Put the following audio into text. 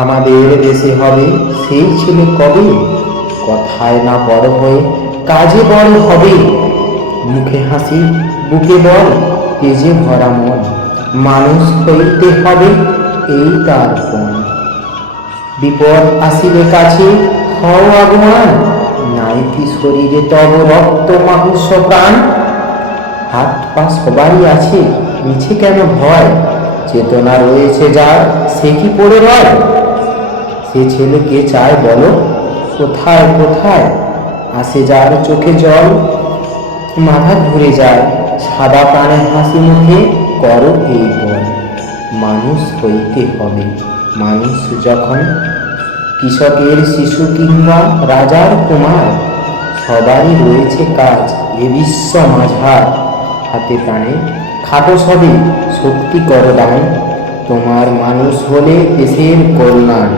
আমাদের দেশে হবে সেই ছেলে কবে, কথায় না বড় হয়ে কাজে বড় হবে। মুখে হাসি বুকে বল, তেজে ভরা মন, মানুষ হইতে হবে এই তার পণ। বিপদ আসিবে কাছে হও আগমান, নাই কি শরীরে তব রক্ত মাহুষ প্রাণ। হাত পা সবারই আছে, মিছে কেন ভয়, চেতনা রয়েছে যার সে কি পড়ে রয়। সে ছেলে কে চায় বলো, কোথায় কোথায়, আসে যার চোখে জল, মাথা ঘুরে যায়, সাদা প্রাণে হাসি মুখে করো এই বল। মানুষ হইতে হবে, মানুষ যখন, কৃষকের শিশু কিংবা রাজার কুমার, সবারই রয়েছে কাজ এ বিশ্ব মাঝার। হাতে প্রাণে খাটো সবে শক্তি করো দান, তোমার মানুষ হলে দেশের কল্যাণ।